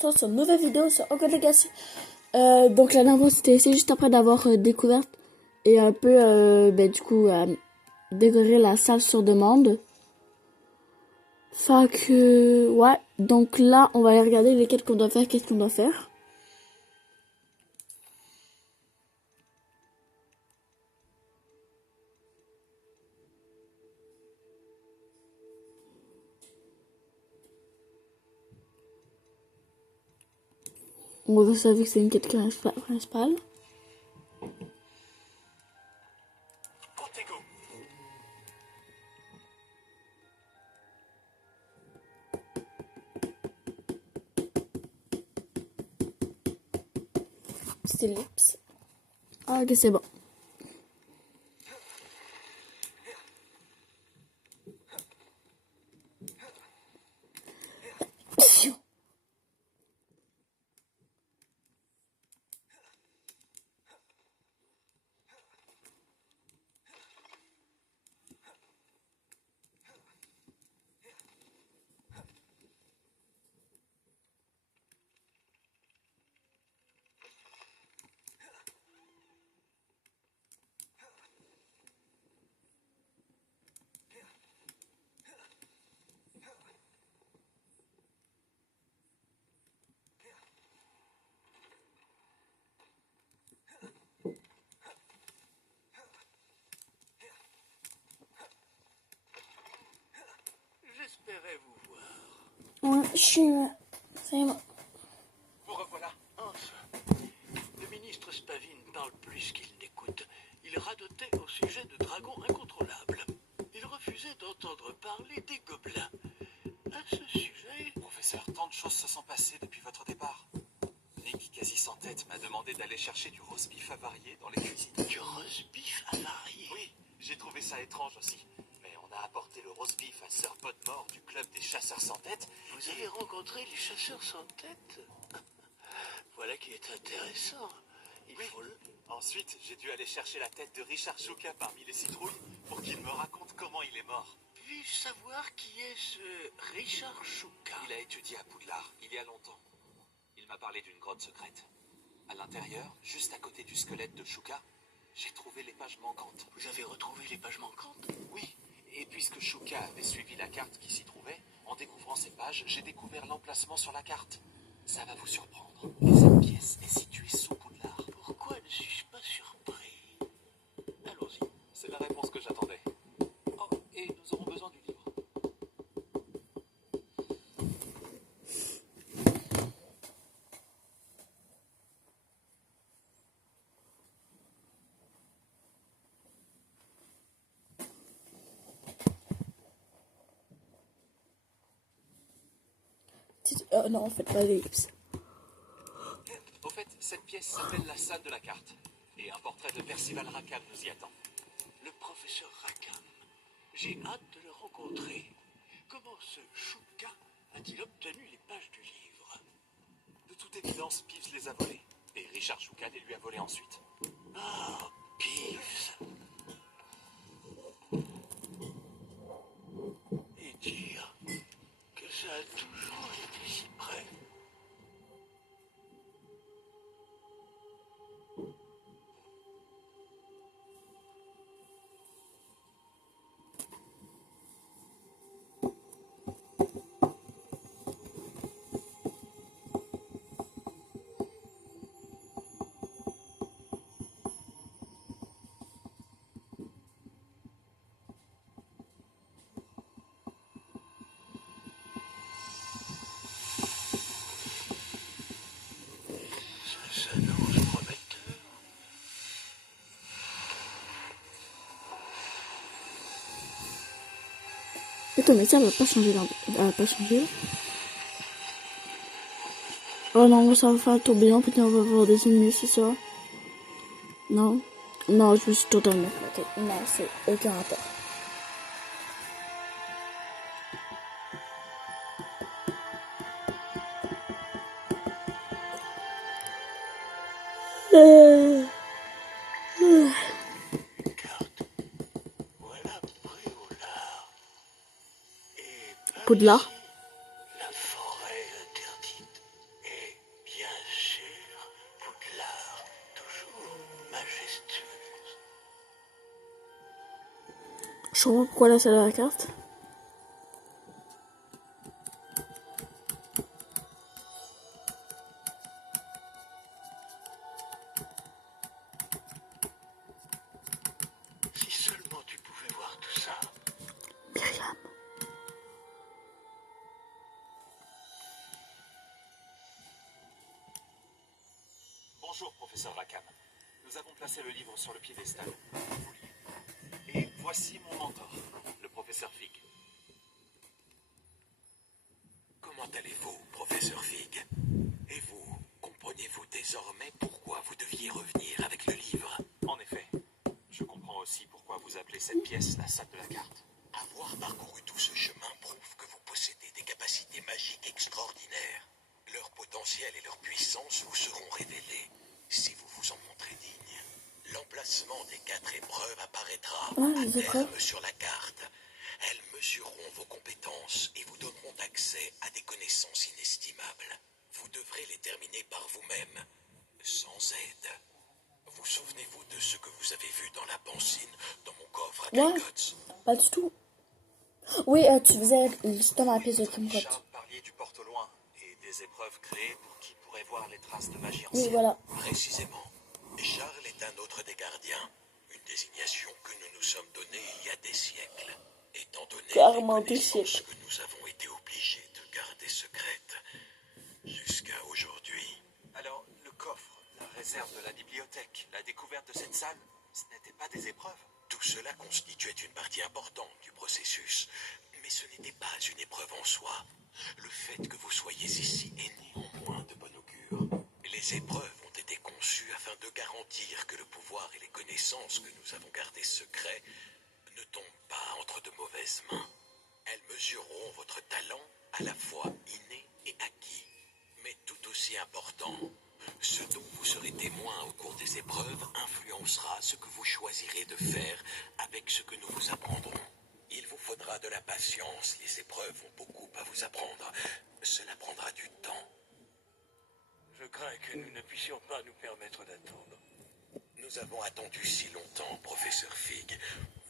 retrouve sur une nouvelle vidéo sur Hogwarts Legacy. Donc la dernière fois c'était juste après d'avoir découvert et un peu du coup décorer la salle sur demande. Fait que ouais, donc là on va aller regarder lesquels qu'on doit faire, qu'est-ce qu'on doit faire. On va savoir que c'est une quête principale. C'est l'ellipse. Ah ok, c'est bon. J'espérais vous voir. Ouais, je suis là. C'est bon. Vous revoilà. Hans, le ministre Spavin parle plus qu'il n'écoute. Il radotait au sujet de dragons incontrôlables. Il refusait d'entendre parler des gobelins. À ce sujet... Professeur, tant de choses se sont passées depuis votre départ. Nick, quasi sans tête, m'a demandé d'aller chercher du roast beef avarié dans les cuisines. Du roast beef avarié? Oui, j'ai trouvé ça étrange aussi. Mais on a apporté le roast beef à Sir Podmore du club des chasseurs sans tête. Vous avez rencontré les chasseurs sans tête? Voilà qui est intéressant. Il faut le... Ensuite, j'ai dû aller chercher la tête de Richard Chouka parmi les citrouilles pour qu'il me raconte comment il est mort. Puis-je savoir qui est ce Richard Chouka? Il a étudié à Poudlard, il y a longtemps. Il m'a parlé d'une grotte secrète. À l'intérieur, juste à côté du squelette de Chouka, j'ai trouvé les pages manquantes. Vous avez retrouvé les pages manquantes? Oui, et puisque Chouka avait suivi la carte qui s'y trouvait, en découvrant ces pages, j'ai découvert l'emplacement sur la carte. Ça va vous surprendre. Et cette pièce est située sous Poudlard. Pourquoi ne suis-je pas surpris? Allons-y. C'est la réponse que j'attendais. Oh, et nous aurons besoin du livre. Non, en fait, pas l'ellipse. Au fait, cette pièce s'appelle la salle de la carte. Et un portrait de Percival Rackham nous y attend. Le professeur Rackham. J'ai hâte de le rencontrer. Comment ce Chouka a-t-il obtenu les pages du livre? De toute évidence, Peeves les a volés. Et Richard Chouka les lui a volés ensuite. Ah, Peeves. Et dire que ça a toujours été si près. Ça s'annonce prometteur. Attends, mais ça va pas changer là. Elle va pas changer. Oh non, ça va faire un tourbillon, peut-être on va voir des ennemis, c'est ça? Non? Non, je me suis totalement planté. Non, c'est aucun rapport. Carte. Voilà Préolard. Et Poudlard. la forêt interdite. Et Je comprends pourquoi la salle à la carte. Si seulement tu pouvais voir tout ça. Myriam. Bonjour, professeur Rackham. Nous avons placé le livre sur le piédestal. Vous liez. Et voici mon mentor, le professeur Fig. Comment allez-vous, professeur Fig? Et vous, comprenez-vous désormais pourquoi vous deviez revenir avec le livre? En effet, je comprends aussi pourquoi vous appelez cette pièce la salle de la carte. Avoir parcouru tout ce chemin prouve que vous possédez des capacités magiques extraordinaires. Leur potentiel et leur puissance vous seront révélés si vous vous en montrez digne. L'emplacement des 4 épreuves apparaîtra à terme sur la carte. Elles mesureront vos compétences et vous donneront accès à des connaissances inestimables. Vous devrez les terminer par vous-même, sans aide. Vous souvenez-vous de ce que vous avez vu dans la pancine, dans mon coffre à Gringotts? Pas du tout. Oui, tu faisais l'histoire dans la pièce de Grimgott. Charles, parliez du porte au loin et des épreuves créées pour qui pourrait voir les traces de magie Oui, ancienne. voilà. Précisément. Charles est un autre des gardiens, une désignation que nous nous sommes donnée il y a des siècles. Étant donné Carrément les des connaissances siècles. que nous avons été obligés de garder secrètes jusqu'à aujourd'hui. Alors, le coffre, la réserve de la bibliothèque, la découverte de cette salle, ce n'étaient pas des épreuves. Tout cela constituait une partie importante du processus, mais ce n'était pas une épreuve en soi. Le fait que vous soyez ici est néanmoins de bon augure. Les épreuves ont été conçues afin de garantir que le pouvoir et les connaissances que nous avons gardées secrets ne tombent pas entre de mauvaises mains. Elles mesureront votre talent à la fois inné et acquis. Mais tout aussi important, ce dont vous serez témoin au cours des épreuves influencera ce que vous choisirez de faire avec ce que nous vous apprendrons. Il vous faudra de la patience, les épreuves ont beaucoup à vous apprendre. Cela prendra du temps. Je crains que nous ne puissions pas nous permettre d'attendre. Nous avons attendu si longtemps, professeur Fig.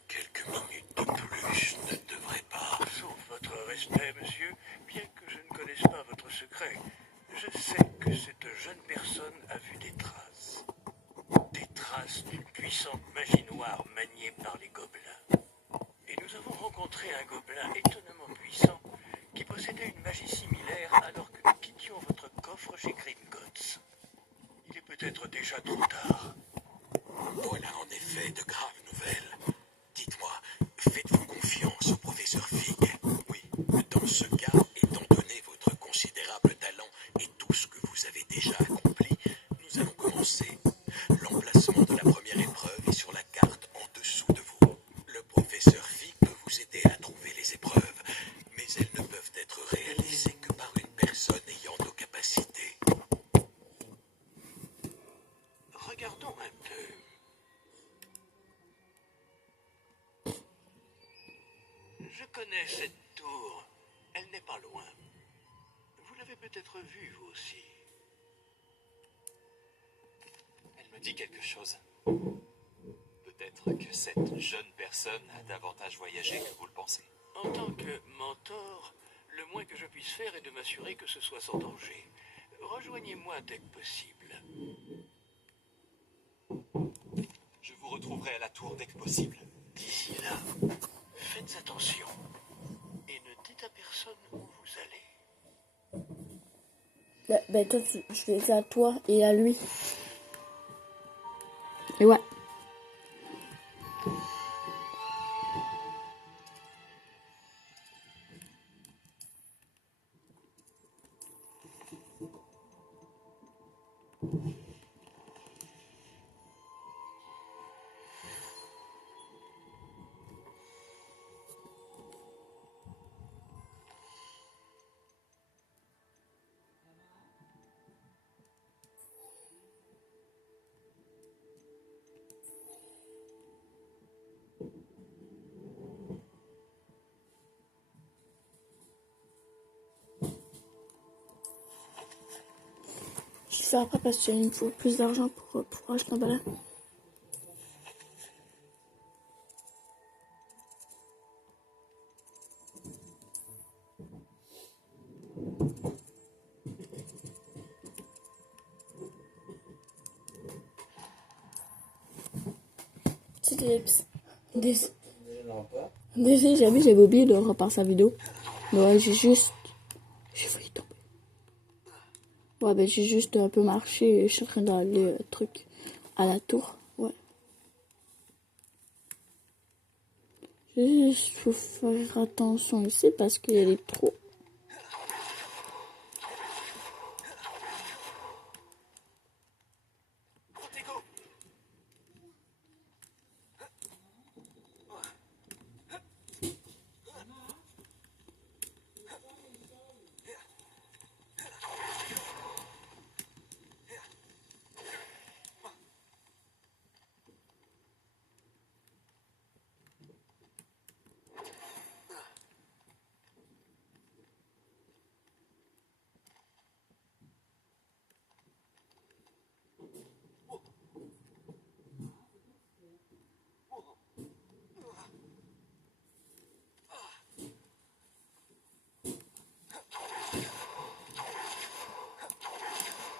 Quelques minutes de plus ne devraient pas... Sauf votre respect, monsieur, bien que je ne connaisse pas votre secret, je sais que cette jeune personne a vu des traces. Des traces d'une puissante magie noire maniée par les gobelins. Et nous avons rencontré un gobelin étonnamment puissant qui possédait une magie similaire alors que nous quittions votre coffre chez Gringotts. Il est peut-être déjà trop tard. Voilà en effet de graves nouvelles. Dites-moi, faites-vous confiance au professeur Fig? Oui. Dans ce cas, étant donné votre considérable talent et tout ce que vous avez déjà accompli, nous allons commencer. L'emplacement de la première épreuve est sur la carte en dessous de vous. Le professeur Fig peut vous aider à trouver les épreuves, mais elles ne peuvent être réalisées que par une personne ayant nos capacités. Regardons un peu. Je connais cette tour. Elle n'est pas loin. Vous l'avez peut-être vue, vous aussi. Elle me dit quelque chose. Peut-être que cette jeune personne a davantage voyagé que vous le pensez. En tant que mentor, le moins que je puisse faire est de m'assurer que ce soit sans danger. Rejoignez-moi dès que possible. Je vous retrouverai à la tour dès que possible. D'ici là, faites attention et ne dites à personne où vous allez. Ben toi, je vais faire à toi et à lui. Et ouais. Je le fais après parce qu'il me faut plus d'argent pour acheter un balai. Tips. Désolé, j'avais oublié de repartir sa vidéo. Mais ouais, j'ai failli tomber. Ouais, ben j'ai juste un peu marché et je suis en train d'aller truc à la tour. Ouais. Il faut faire attention ici parce qu'il y a des trous.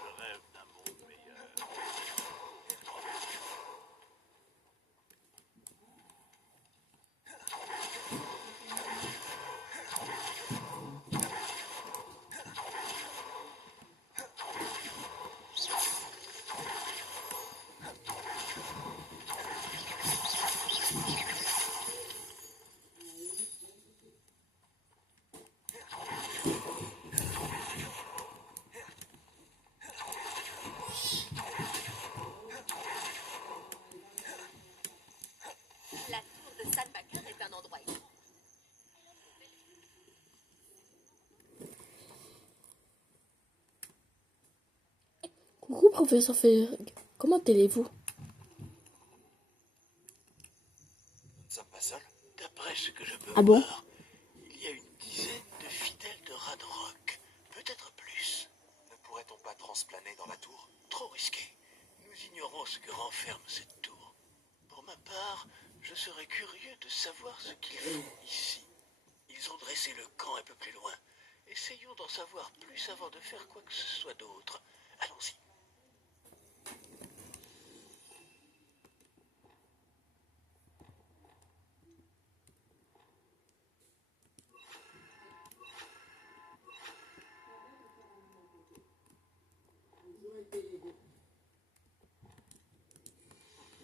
Je rêve d'un monde meilleur. La tour de Salmaker est un endroit étrange. Coucou professeur Frédéric, comment allez-vous? Nous ne sommes pas seuls. D'après ce que je peux Ah bon? voir, il y a une dizaine de fidèles de Radrock. Peut-être plus. Ne pourrait-on pas transplaner dans la tour? Trop risqué. Nous ignorons ce que renferme cette tour. Pour ma part, je serais curieux de savoir ce qu'ils font ici. Ils ont dressé le camp un peu plus loin. Essayons d'en savoir plus avant de faire quoi que ce soit d'autre. Allons-y.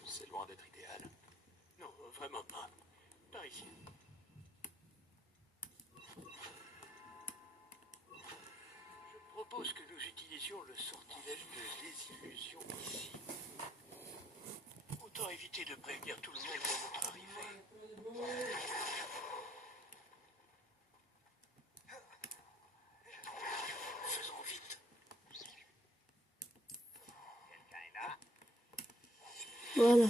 C'est loin d'être idéal. Non, vraiment pas. Par ici. Je propose que nous utilisions le sortilège de désillusion ici. Autant éviter de prévenir tout le monde de notre arrivée. Faisons vite. Voilà.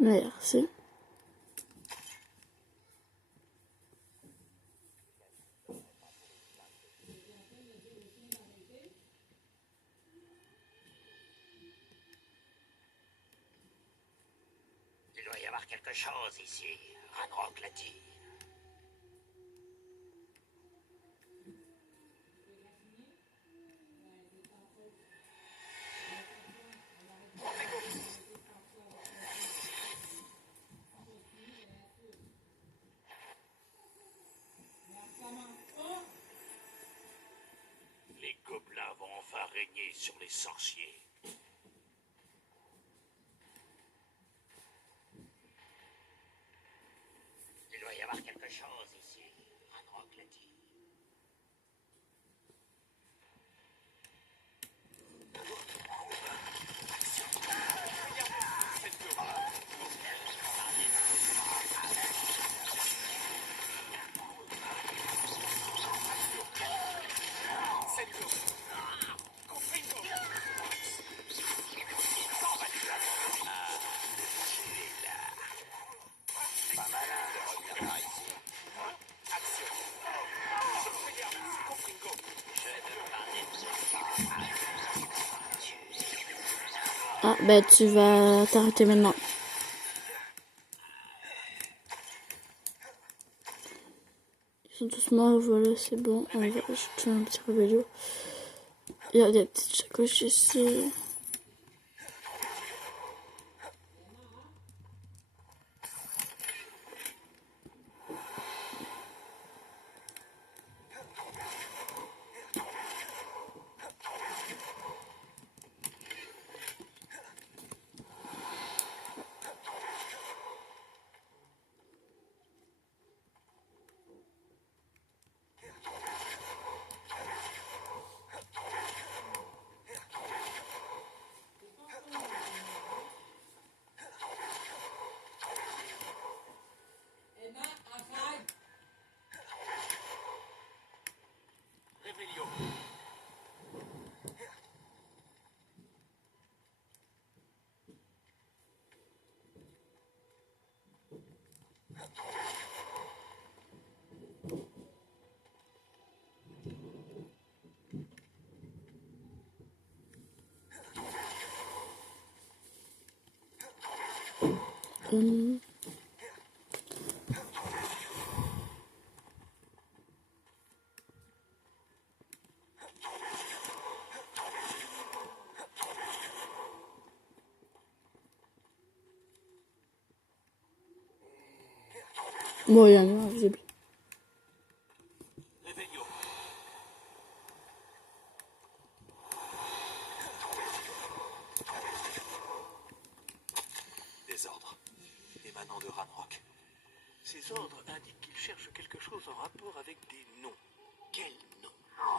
Merci. Il doit y avoir quelque chose ici. Ranrock l'a dit. Les gobelins vont enfin régner sur les sorciers. Il doit y avoir quelque chose ici. Ranrock l'a dit. Ah, ben tu vas t'arrêter maintenant. Tout doucement, voilà, c'est bon. On va, je fais un petit réveillon. Il y a des petites sacoches ici. Réveillon. Bon, il y en a invisible. Réveillon. Des ordres émanant de Ranrock. Ces ordres indiquent qu'il cherche quelque chose en rapport avec des noms. Quels noms?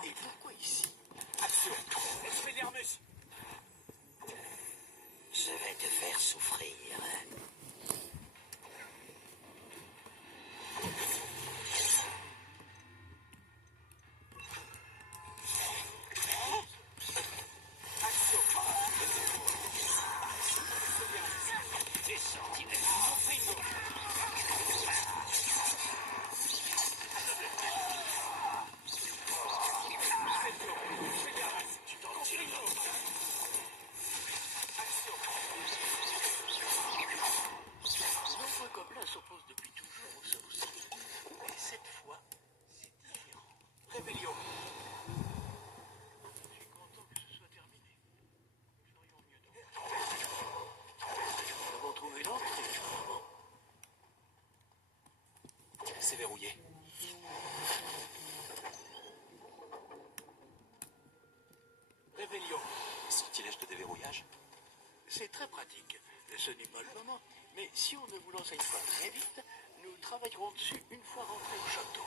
Et pourquoi ici? Action. Expelliarmus. Je vais te faire souffrir. De nombreux gobelins s'opposent depuis toujours aux sorciers. Mais cette fois, c'est différent. Réveillon. Je suis content que ce soit terminé. Nous ferions mieux d'autres. Nous avons trouvé l'entrée, apparemment. C'est verrouillé. Réveillon. Sortilège de déverrouillage. C'est très pratique. Ce n'est pas le moment, mais si on ne vous l'enseigne pas très vite, nous travaillerons dessus une fois rentrés au château.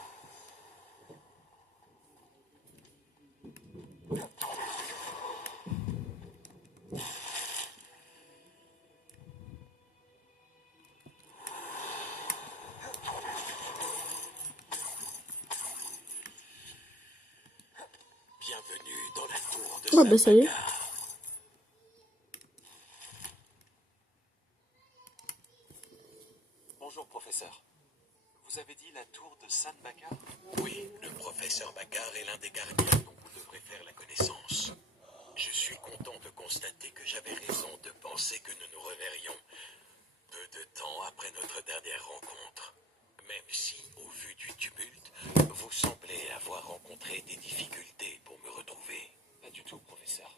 Bienvenue dans la tour de Ah bah ça y est. Saint-Bacard. Bonjour, professeur. Vous avez dit la tour de Saint-Bacard? Oui, le professeur Bacard est l'un des gardiens dont vous devrez faire la connaissance. Je suis content de constater que j'avais raison de penser que nous nous reverrions peu de temps après notre dernière rencontre. Même si, au vu du tumulte, vous semblez avoir rencontré des difficultés pour me retrouver. Pas du tout, professeur.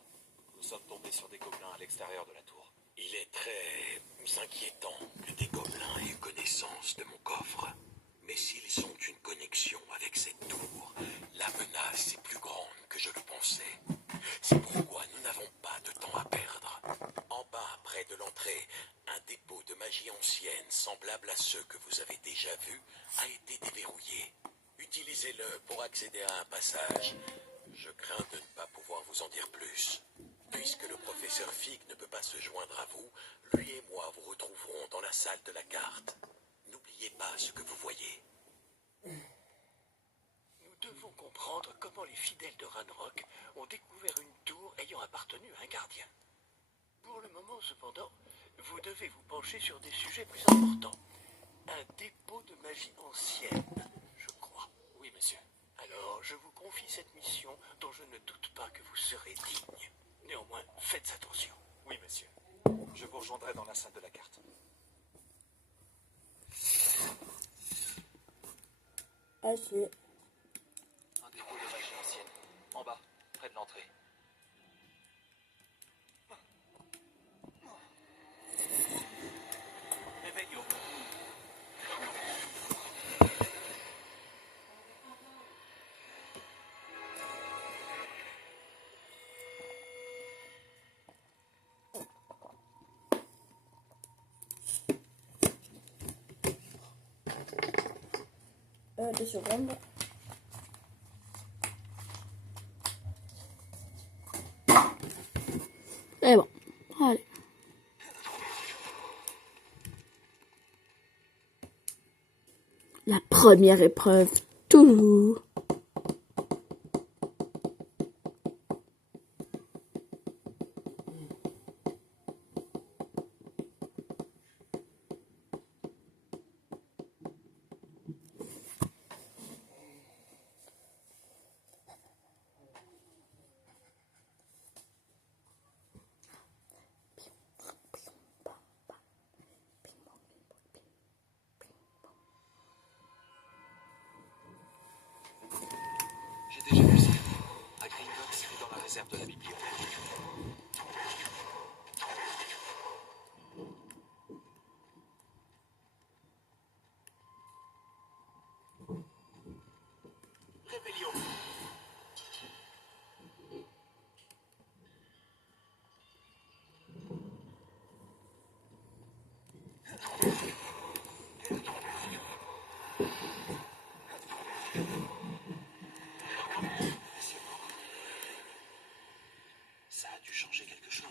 Nous sommes tombés sur des gobelins à l'extérieur de la tour. Il est très inquiétant que des gobelins aient eu connaissance de mon coffre. Mais s'ils ont une connexion avec cette tour, la menace est plus grande que je le pensais. C'est pourquoi nous n'avons pas de temps à perdre. En bas, près de l'entrée, un dépôt de magie ancienne, semblable à ceux que vous avez déjà vus, a été déverrouillé. Utilisez-le pour accéder à un passage. Je crains de ne pas pouvoir vous en dire plus. Puisque le professeur Fig ne peut pas se joindre à vous, lui et moi vous retrouverons dans la salle de la carte. N'oubliez pas ce que vous voyez. Nous devons comprendre comment les fidèles de Ranrock ont découvert une tour ayant appartenu à un gardien. Pour le moment, cependant, vous devez vous pencher sur des sujets plus importants. Un dépôt de magie ancienne, je crois. Oui, monsieur. Alors, je vous confie cette mission dont je ne doute pas que vous serez digne. Néanmoins, faites attention. Oui, monsieur. Je vous rejoindrai dans la salle de la carte. Ah, c'est près de l'entrée. Réveillons. Deux secondes. Et bon, allez. La première épreuve, toujours. J'ai déjà vu ça. À Gringotts et dans la réserve de la bibliothèque. Rébellion. Ça a dû changer quelque chose.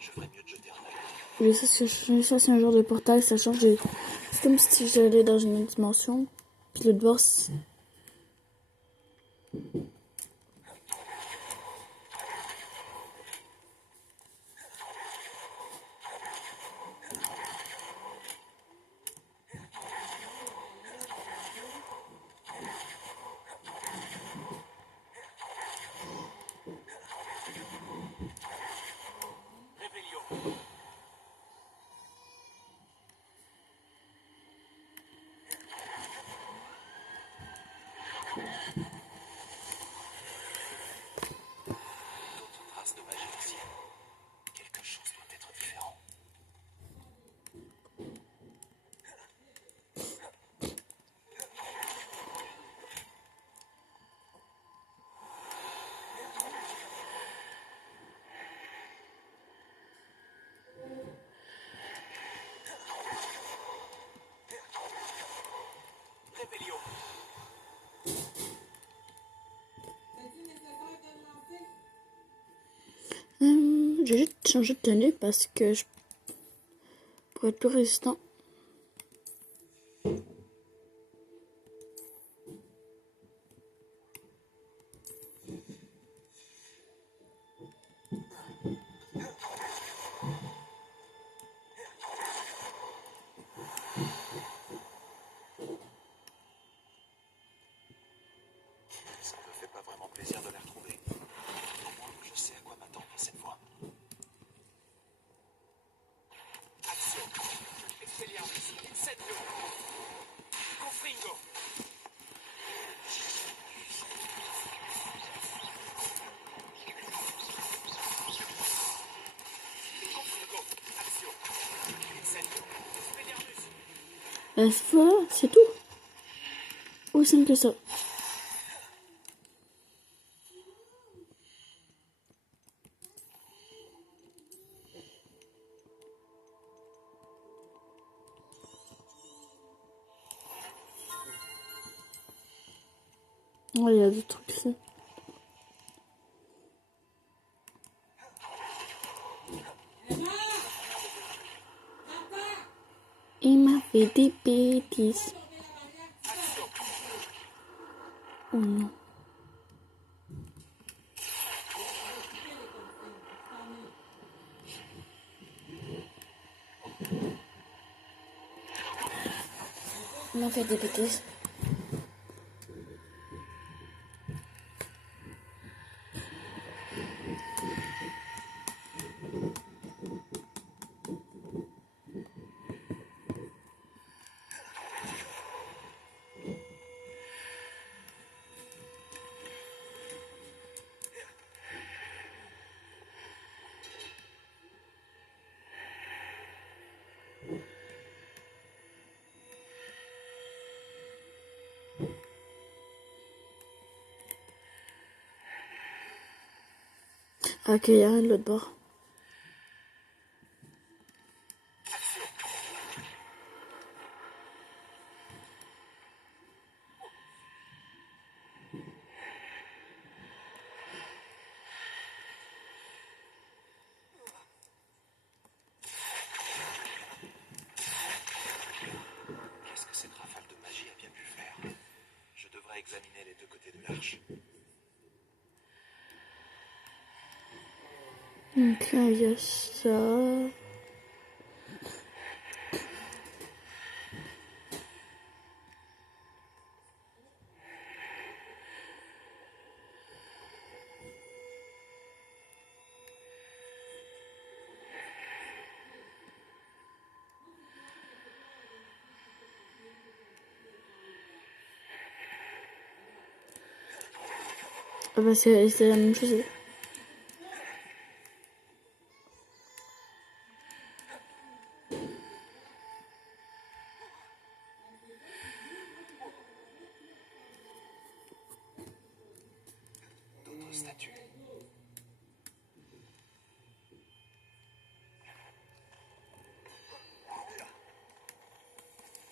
Je ferais mieux de jeter un œil. Ça, c'est un genre de portail, ça change. C'est comme si j'allais dans une autre dimension. Puis le bord, Rébellion. D'autres traces de magie ancienne. Quelque chose doit être différent. Rébellion. j'ai juste changé de tenue parce que pour être plus résistant. Ça me fait pas vraiment plaisir de les retrouver. Au moins, je sais à quoi m'attendre cette fois. Action. Expelliarmus. Incendio. Confringo. Confringo. Action. Incendio. Expelliarmus. Voilà, c'est tout. Aussi simple que ça. Ouais, il y a des trucs ici. Il m'a fait des bêtises. Oh non. Il m'a fait des bêtises. Ok, il y a rien de l'autre bord. Qu'est-ce que cette rafale de magie a bien pu faire? Je devrais examiner les deux côtés de l'arche. Donc là, il y a ça. Ah bah c'est la même chose. D'autres statues.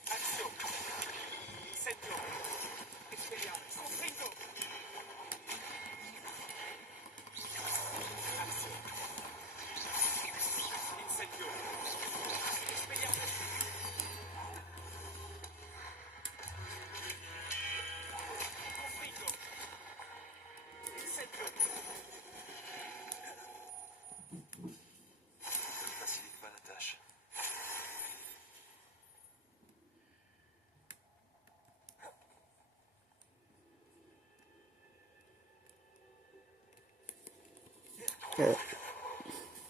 Action! Incendio! Expelliarmus! Confringo! Action! Incendio! Expelliarmus! Confringo! Incendio! Ça ne facilite pas la tâche.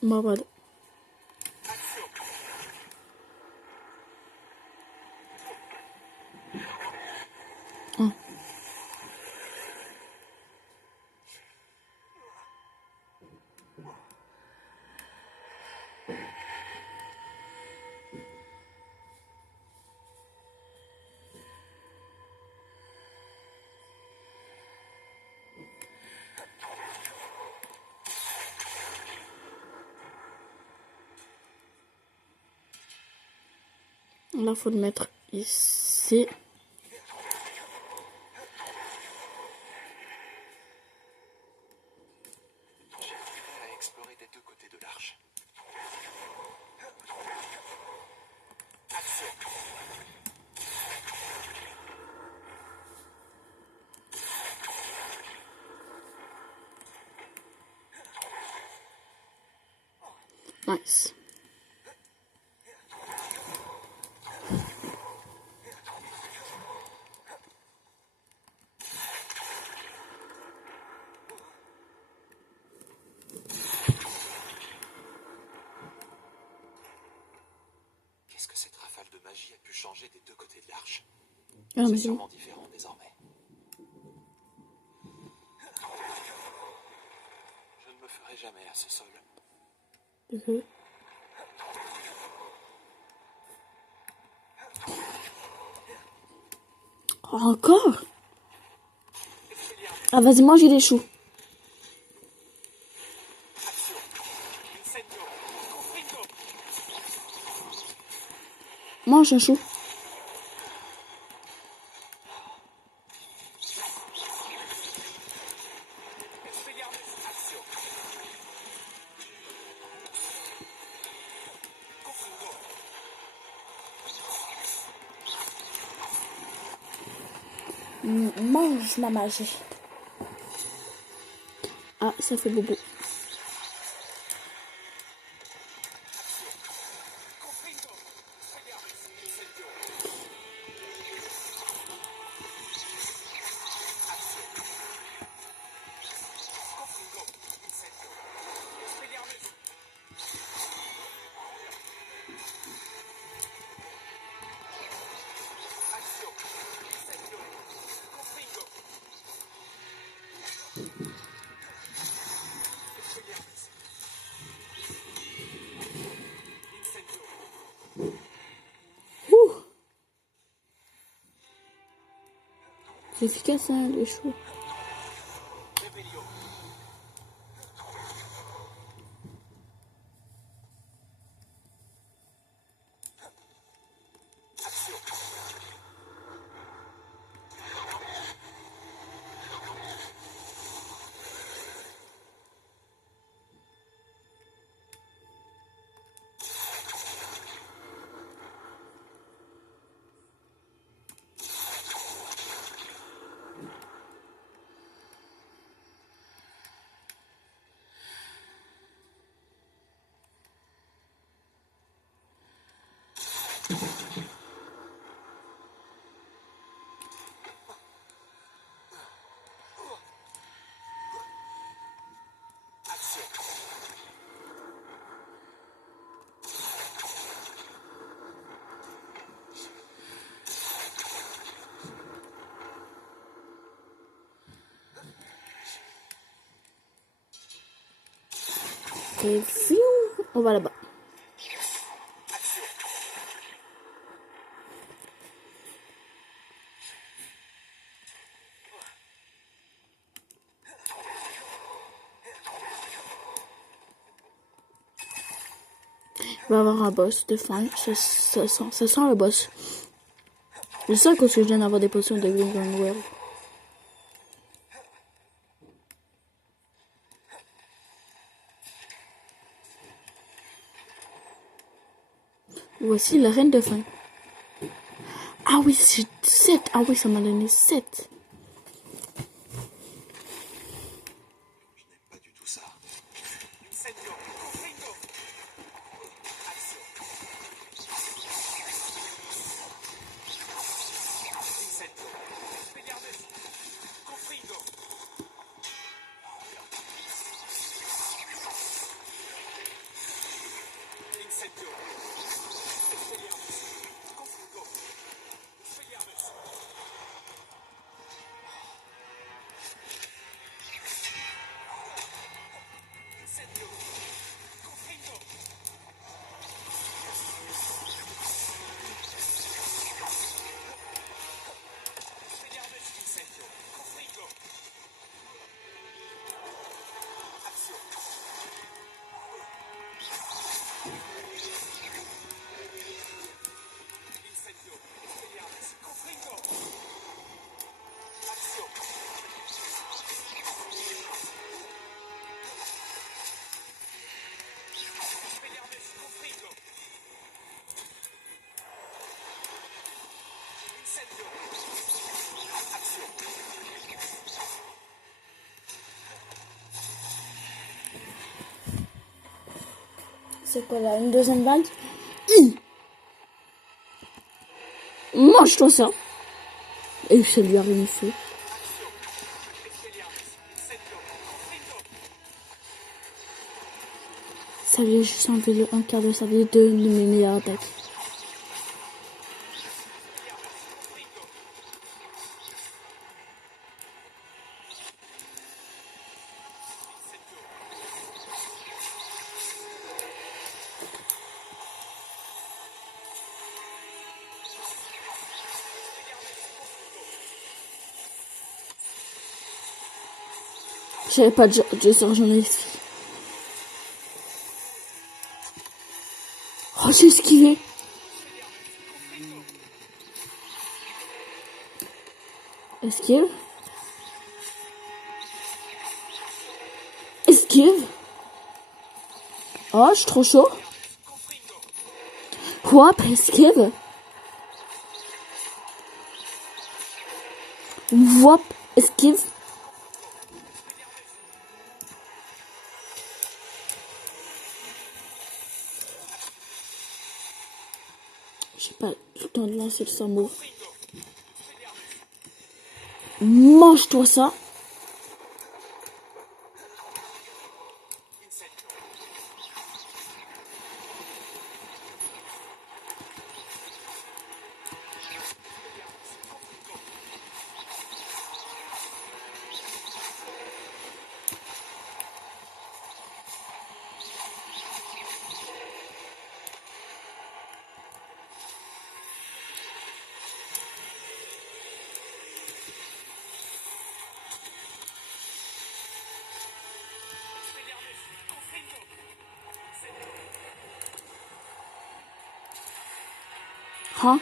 Moi, pardon. Action! Ah. Là, faut le mettre ici. J'arriverai à explorer des deux côtés de l'arche. Action! Nice. Qu'est-ce que cette rafale de magie a pu changer des deux côtés de l'arche? Ah, mais C'est c'est sûrement différent désormais. Je ne me ferai jamais à ce sol. bon. Oh, encore? Ah, vas-y, mange les choux. Action! Incendio! Confringo! Mange un chou. Expelliarmus! Action! Confringo! Mange ma magie. Ah, ça fait bobo. Confringo! Expelliarmus! Incendio! Action! Confringo! Incendio! Expelliarmus! Action! Incendio! Confringo! Expelliarmus! Incendio! Ouh. C'est efficace, hein, les choux. Rebellio! Et fiou, on va là-bas. Il va y avoir un boss de fin. Ça sent le boss. Je sais que je viens d'avoir des potions de Green Gunwell. Voici la reine de fin. Ah oui, c'est 7. Ah oui, ça m'a donné 7. Pas du tout ça. C'est quoi là? Une deuxième balle? Mange-toi ça! Et ça lui a rien fait. Ça lui a juste enlevé le un quart de sa vie de mes meilleures attaques. J'avais pas de sort, j'en ai ici. Oh, j'ai esquivé. Esquive. Esquive. Oh, je suis trop chaud. Hop, esquive. Hop, esquive. J'ai pas tout le temps de lancer le samo. Mange-toi ça. Hein?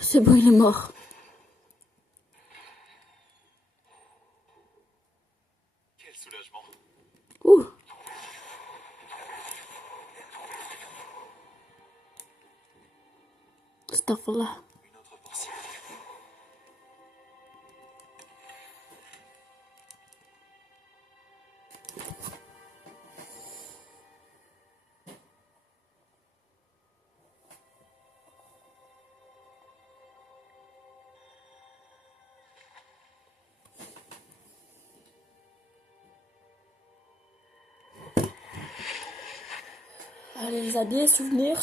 C'est bon, il est mort. Quel soulagement. Ouh. Astaghfirullah. Une autre pensée. Allez, les habiller, souvenir.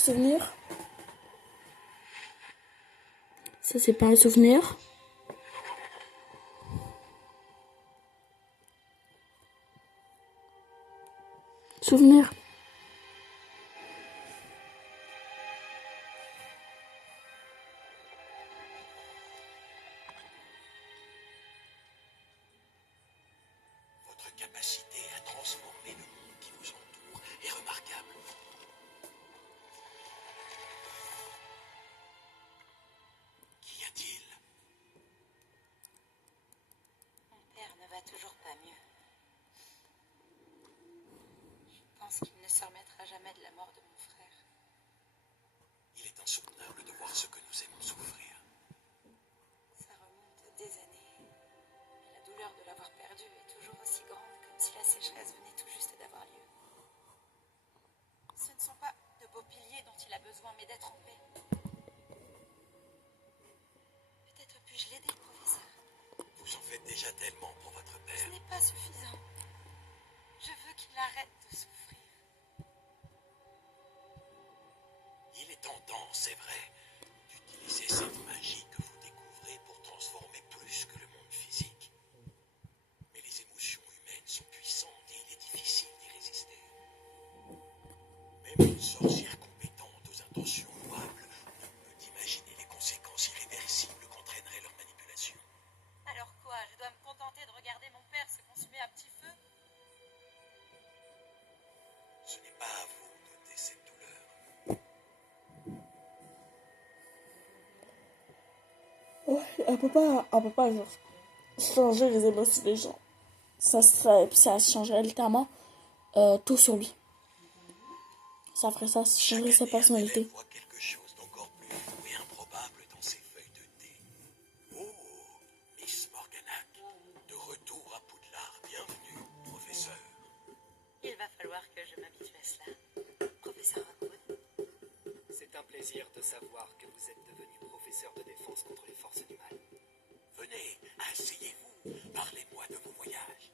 Ça, c'est pas un souvenir. Souvenir. Votre capacité à transformer le monde qui vous entoure est remarquable. Qu'y a-t-il? Mon père ne va toujours pas mieux. Je pense qu'il ne se remettra jamais de la mort de mon frère. Il est insoutenable de voir ce que nous aimons souffrir. Ça remonte à des années. Mais la douleur de l'avoir perdu est toujours aussi grande, comme si la sécheresse venait tout juste d'avoir lieu. Ce ne sont pas de beaux piliers dont il a besoin, mais d'être en paix. Peut-être puis-je l'aider, professeur. Vous en faites déjà tellement pour votre Ce père. n'est pas suffisant. Je veux qu'il arrête de souffrir. Il est tentant, c'est vrai, d'utiliser cette magie que vous découvrez pour transformer plus que le monde physique. Mais les émotions humaines sont puissantes et il est difficile d'y résister. Même une sorcière compétente aux intentions louables ne peut imaginer les conséquences irréversibles qu'entraînerait leur manipulation. Alors quoi, je dois me contenter de regarder mon père se consumer à petit feu? Ce n'est pas à vous d'ôter cette douleur. Ouais, elle peut pas genre, changer les émotions des gens. Ça changerait littéralement tout sur lui. Ça ferait ça, ça changerait sa Chaque année, un personnalité. élève voit quelque chose d'encore plus fou et improbable dans ses feuilles de thé. Oh, Miss Morganac, de retour à Poudlard, bienvenue, professeur. Il va falloir que je m'habitue à cela. Professeur Rockwood, C'est un plaisir de savoir que vous êtes devenu professeur de défense contre les forces du mal. Venez, asseyez-vous, parlez-moi de vos voyages.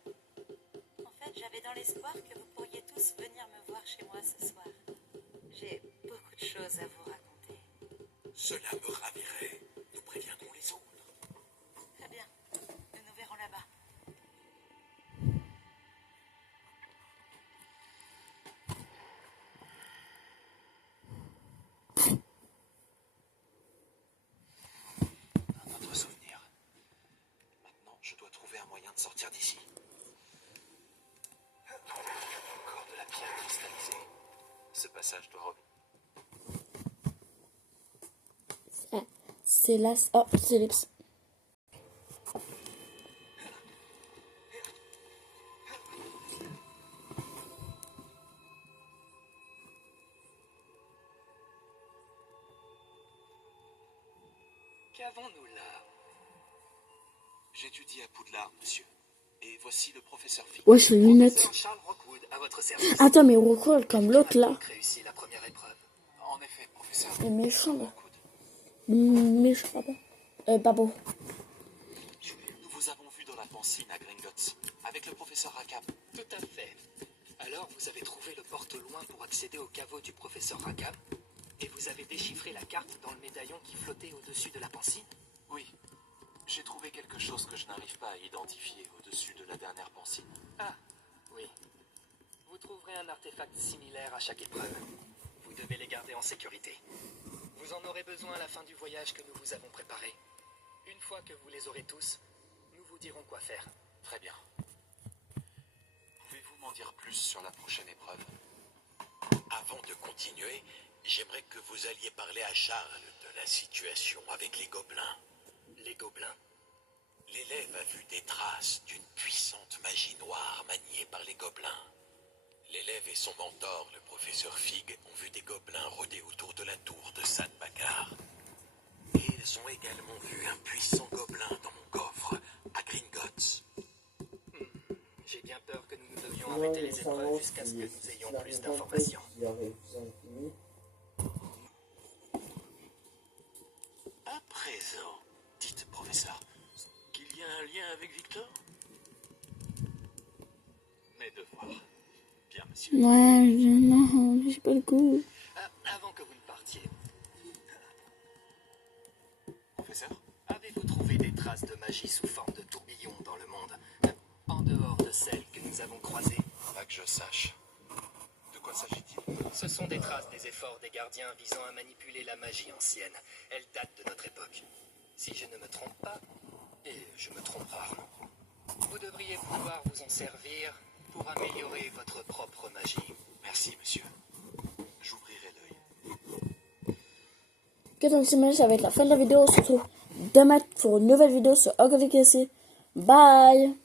en fait, j'avais dans l'espoir que vous pourriez tous venir me voir chez moi ce soir. J'ai beaucoup de choses à vous raconter. Cela me ravirait. Nous préviendrons les autres. Très bien, nous nous verrons là-bas. Un autre souvenir. Maintenant, je dois trouver un moyen de sortir d'ici. Encore de la pierre cristallisée. Ce passage doit remonter. C'est là. Oh, c'est l'ellipse. Qu'avons-nous là? J'étudie à Poudlard, monsieur. Et voici le professeur Fig. Ouais, c'est les lunettes. Professeur Charles Rockwood, à votre service. Attends, mais Rockwood, comme l'autre là. Réussi la première épreuve. En effet, professeur. Le méchant là. Rockwood. Le méchant, pardon. Babo. Nous vous avons vu dans la Pancine à Gringotts, avec le professeur Rackham. Tout à fait. Alors, vous avez trouvé le porte-loin pour accéder au caveau du professeur Rackham, et vous avez déchiffré la carte dans le médaillon qui flottait au-dessus de la Pancine? Oui. J'ai trouvé quelque chose que je n'arrive pas à identifier au-dessus de la dernière Pancine. Ah, oui. Vous trouverez un artefact similaire à chaque épreuve. Vous devez les garder en sécurité. Vous en aurez besoin à la fin du voyage que nous vous avons préparé. Une fois que vous les aurez tous, nous vous dirons quoi faire. Très bien. Pouvez-vous m'en dire plus sur la prochaine épreuve? Avant de continuer, j'aimerais que vous alliez parler à Charles de la situation avec les gobelins. Les gobelins? L'élève a vu des traces d'une puissante magie noire maniée par les gobelins. L'élève et son mentor, le professeur Fig, ont vu des gobelins rôder autour de la tour de Sad Bakar. Et ils ont également vu un puissant gobelin dans mon coffre, à Gringotts. J'ai bien peur que nous devions arrêter les épreuves jusqu'à ce que nous ayons plus d'informations. À présent, dites, professeur, qu'il y a un lien avec Victor? Mes devoirs. Bien, monsieur. Ouais, non, j'ai pas le goût. Avant que vous ne partiez, Professeur? avez-vous trouvé des traces de magie sous forme de tourbillon dans le monde, en dehors de celles que nous avons croisées? Pas que je sache. De quoi s'agit-il? Ce sont des traces des efforts des gardiens visant à manipuler la magie ancienne. Elles datent de notre époque. Si je ne me trompe pas, et je me trompe rarement, vous devriez pouvoir vous en servir pour améliorer votre propre magie. Merci, monsieur. J'ouvrirai l'œil. Ok, donc c'est ça va être la fin de la vidéo. On se retrouve demain pour une nouvelle vidéo sur Hogwarts Legacy. Bye!